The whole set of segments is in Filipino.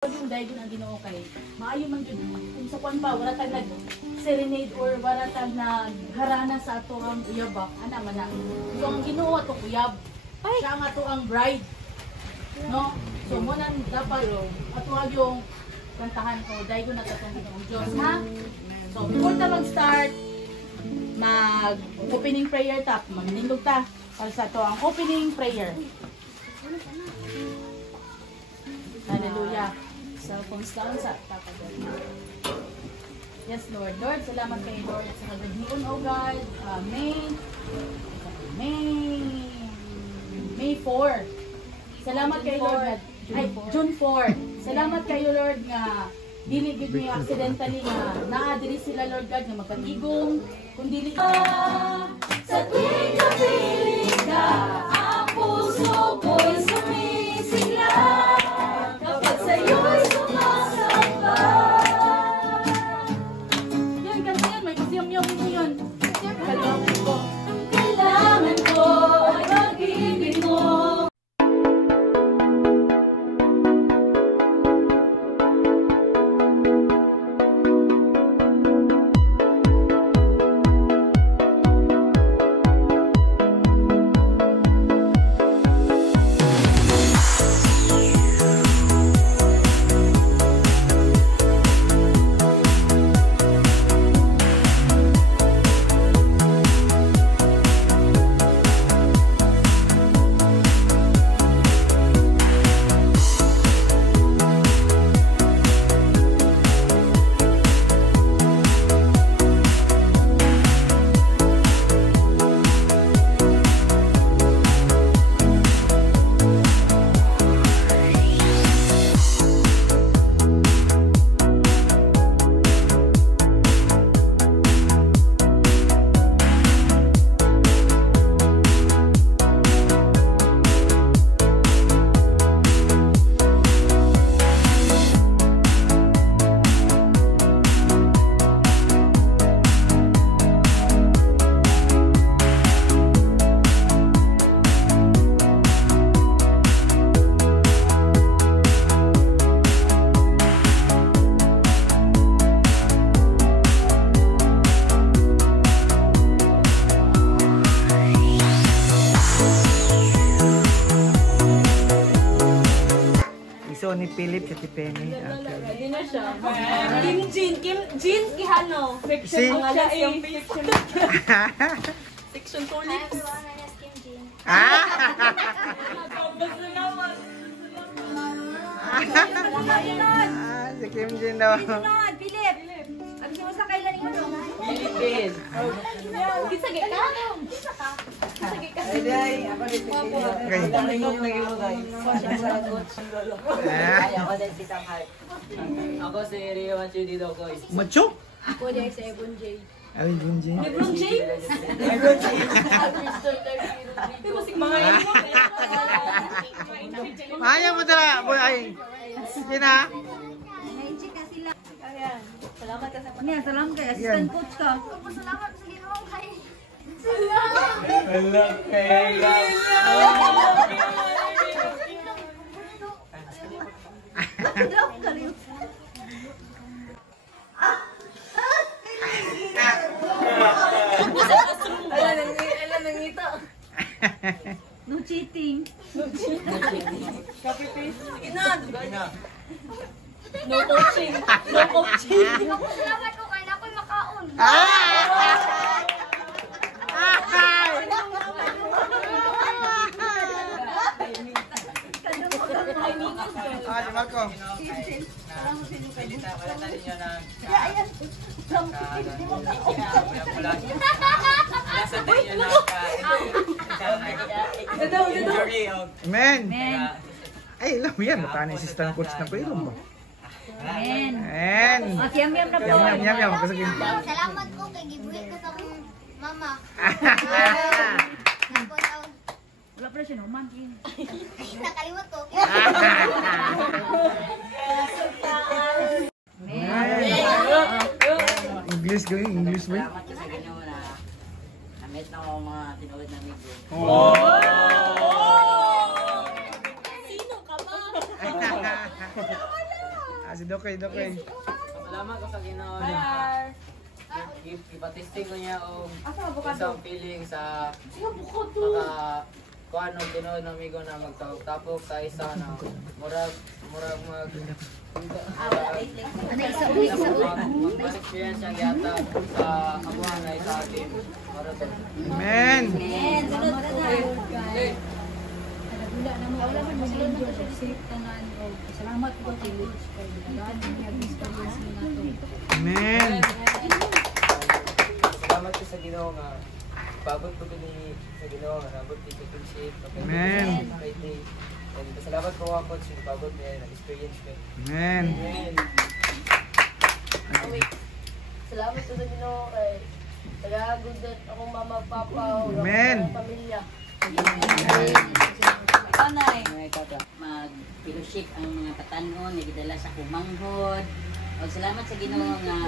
Yung dahil ang Ginoo kay maayo man jud kung sa kwan pa wala tag nag serenade or wala tag nagharana sa ato ang uyab ana man na so ang Ginoo ato uyab siya ang ato ang bride no so mo nang dapat ato yung kantahan ko dahil ko natatong Ginoong Diyos ha so before ta mag-start mag opening prayer ta magnindog ta para sa ato ang opening prayer. Hallelujah. So, kung saan sa tapagan. Yes, Lord. Lord, salamat kayo, Lord. Sa kagaghion, O God. May 4. Salamat kayo, Lord. Ay, June 4. Salamat kayo, Lord, nga dili gid mi accidentally nga naadiri sila, Lord God, nga magkagigong. Kung dili sa tuwing kapiling ka, ang puso ko'y sumisigla. Kapag sa'yo'y sumasamba. Yan, kanta yan. May kasiyam-yam mo yun. Kailangan ko. Ang kailangan ko ay pag-ibig mo. Ni Philip sa Tipeni. Hindi na siya. Kim Jean Kihano. Section ang alas yung Section Tulips. Si Kim Jean daw. Philip. Ang sino sa kailan ni ano? Philippines. Gisagay ka? Gisagay ka? Okay. Ako si Rio Manchu dito ko. Macho? Ako din sa Ebon J. Ay, Bunji. LeBron James. Mga yan mo. Ayaw mo tala, boy ay. Sina? Salamat ka sa Niya, salamat kay assistant coach ka. Salamat sa Ginoo kay. Alam nangito. No cheating. Copy paste. Inad. No coaching. No coaching. Salamat ko kay nakoy makaon. Di Marco. Wala tayo niyo na. Amen. Ay, alam mo yan. Mukha na assistant coach na pwede ba? Amen. Amen. Yam-yam na po. Yam-yam. Salamat ko kay gibuhit ko sa akong mama. Wala pa siya naman. Nakalimot ko. English going, English ba? Salamat ka sa ganyo na namit na ako mga tinuod na amigo. Sino ka ba? Si Dokay. Salamat ko sa Ginoo Hi, na Ar. ipatisting ko niya og Asa ang avocado? isang feeling sa kuan og tinuod ng amigo na magtapok sa isa na murag mag mag-experience ang yata sa amuha na isa atin. Murag Amen. Wala man masulod na siya sa tanan o salamat po kay Lord kay dagan niya experience nga to. Amen. salamat ko sa Ginoo nga pabot ko ni sa Ginoo nga nabot dito sa ship. Amen. Salamat ko ako sa pabot niya na experience ko. Amen. Salamat sa Ginoo kay tagagudot akong mama, papa, o Amen. pamilya. Panay. Mag-fellowship ang mga katanon, nagdala sa kumanghod. O salamat sa Ginoo nga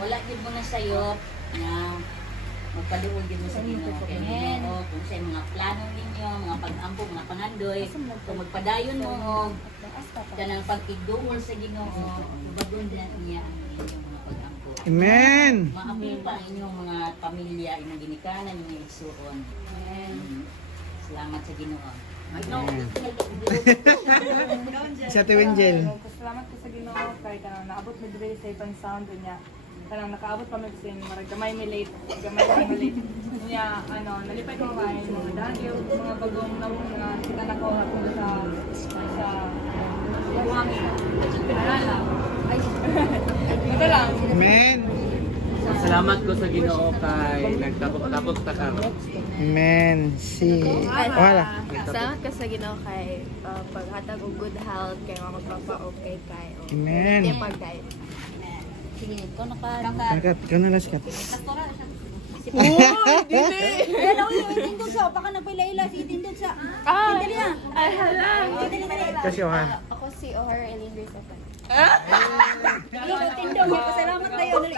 wala gid mo na sayo nga magpaduol gid mo sa Ginoo. Kay Ginoo kung sa mga plano ninyo, mga pag-ampo, mga pangandoy, kung magpadayon mo og kanang pagtigdungol sa Ginoo, bagon din niya ang inyong mga pag-ampo. Amen. Maapil pa ang inyong mga pamilya, inyong ginikanan, inyong igsuon. Salamat sa Ginoo. Si Ate Wenjel. Salamat ko sa Ginoo kay kanang naabot mi diri sa ibang sound niya. Kanang nakaabot pa mi sa marag gamay mi late niya nalipay ko kay mga dagyo mga bagong nawong mga kita na ko hatod sa buwangi. Pinalala. Ay. Ito lang. Amen. Salamat ko sa Ginoo kay nagtapok-tapok ta ka. Amen. Wala. Salamat ka sa Ginoo kay paghatag og good health kay magpapa-okay kay. Amen. Hindi pagkay. Sige, ikaw na ka. Sikat, ikaw na lang sikat. Hello, itindog sa. Baka nagpailayla si itindog sa. Dali na. Ay hala. Kasi ha. Ako si O'Hara Eileen Rizapa. Itindog. Pasalamat tayo. Dali.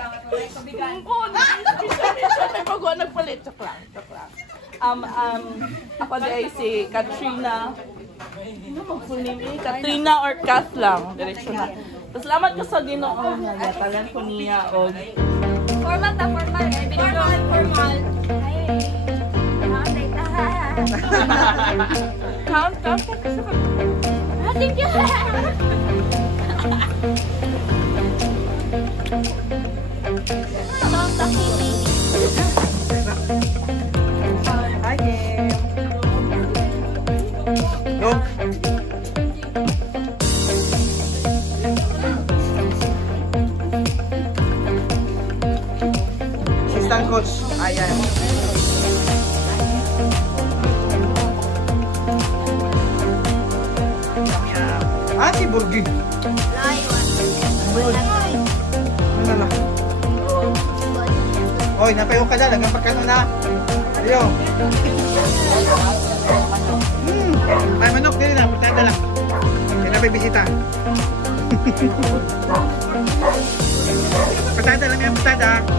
Pagwa nagpalit chok lang. Ako ay si Katrina. Ano mo full name eh? Katrina or Kath lang. Diretso na. Salamat ko sa Ginoo nga natalan ko niya og Formal ta, formal. Formal. count. Thank you. Hi, Go. Assistant coach. Ayan. Si Burgi. Ano na? Oy, napayo ka na. Nagampak ka na. Ayo. Ay, manok. Dili na. Pagtada lang. Kaya na bisita. Pagtada lang yan. Pagtada.